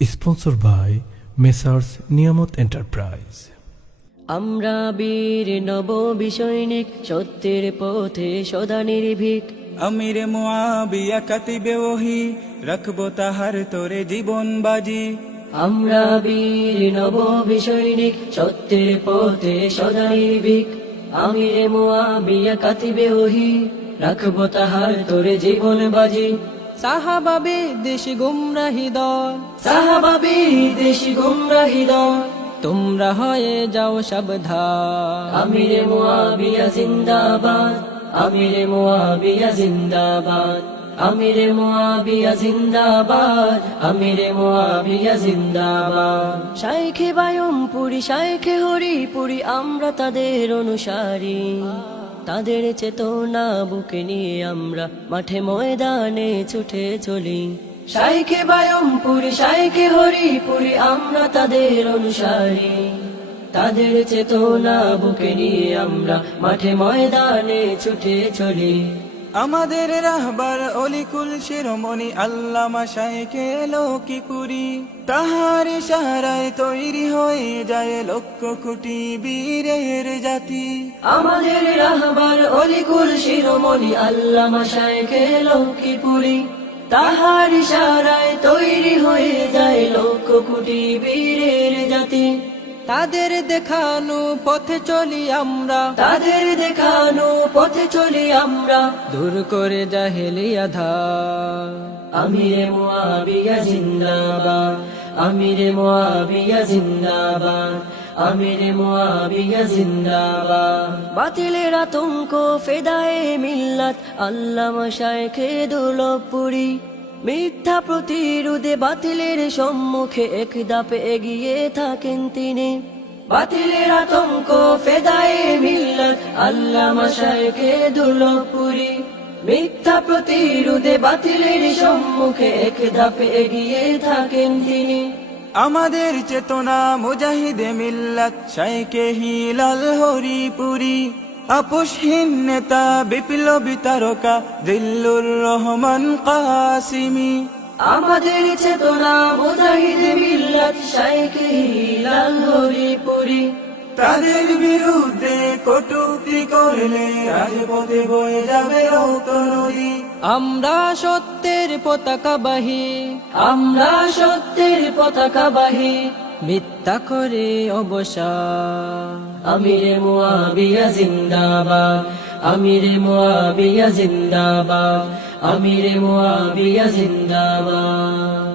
Sponsor by messrs নিয়ামত enterprise. আমরা বীর নববী সৈনিক, সত্যের পথে সদা নির্ভীক। আমিরে মুআবিয়া কাতিবে ওহি, রাখবো তাহার তোরে জীবন বাজি। আমরা বীর নববী সৈনিক, সত্যের পথে সদা নির্ভীক। আমিরে মুআবিয়া কাতিবে ওহি, রাখবো তাহার তোরে জীবন বাজি। সাহাবাবে দেশ গুমরাহি দল, সাহাবাবে দেশ গুমরাহি দল, তোমরা হয়ে যাও সাবধান। আমিরে মুআবিয়া জিন্দাবাদ, আমিরে মুআবিয়া জিন্দাবাদ, আমিরে মুআবিয়া জিন্দাবাদ, আমিরে মুআবিয়া জিন্দাবাদ। শাইখে বায়মপুরি, শাইখে হরিপুরি, আমরা তাদের অনুসারী। তাদের চেতনা বুকে নিয়ে আমরা মাঠে ময়দানে ছুটে চলি। শাইখে বায়মপুরি, শাইখে হরিপুরি, আমরা তাদের অনুসারী। তাদের চেতনা বুকে নিয়ে আমরা মাঠে ময়দানে ছুটে চলি। আমাদের রাহবার অলিকুল শিরোমণি আল্লামা শাইখে লক্ষ্মীপুরী, তাহার ইশারায় তৈরি হয়ে যায় লক্ষ কোটি বীরের জাতি। আমাদের রাহবার অলিকুল শিরোমণি আল্লামা শাইখে লক্ষ্মীপুরী, তাহার ইশারায় তৈরি হয়ে যায় লক্ষ কোটি বীরের জাতি। তাদের দেখানো পথে চলি আমরা, তাদের দেখানো পথে চলি আমরা। দূর করে জাহেলিয়া ধার। আমিরে মুআবিয়া জিন্দাবাদ, আমিরে মুআবিয়া জিন্দাবাদ, আমিরে মুআবিয়া জিন্দাবাদ। বাতিলের আতঙ্ক ফেদায়ে মিল্লাত আল্লামা শাইখে দুর্লভপুরী। মিথ্যা প্রতিরোধে বাতিলের সম্মুখে এক ধাপে এগিয়ে থাকেন তিনি। বাতিলের আতঙ্ক ফেদায়ে মিল্লাত আল্লামা শাইখে দুর্লভপুরী। মিথ্যা প্রতিরোধে বাতিলের সম্মুখে এক ধাপে এগিয়ে থাকেন তিনি। আমাদের চেতনা মুজাহিদে মিল্লাত শাইখে হিলাল হরিপুরী, আপোষহীন নেতা বিপ্লবী তারকা দিল্লুর রহমান কাসিমি। আমাদের চেতনা মুজাহিদে মিল্লাত শাইখে হিলাল হরিপুরী। তাদের বিরুদ্ধে কটূক্তি করলে রাজপথে বয়ে যাবে রক্ত নদী। আমরা সত্যের পতাকাবাহী, আমরা সত্যের পতাকাবাহী। মিথ্যা করে অবসান। আমিরে মুআবিয়া জিন্দাবাদ, আমিরে মুআবিয়া জিন্দাবাদ, আমিরে মুআবিয়া জিন্দাবাদ।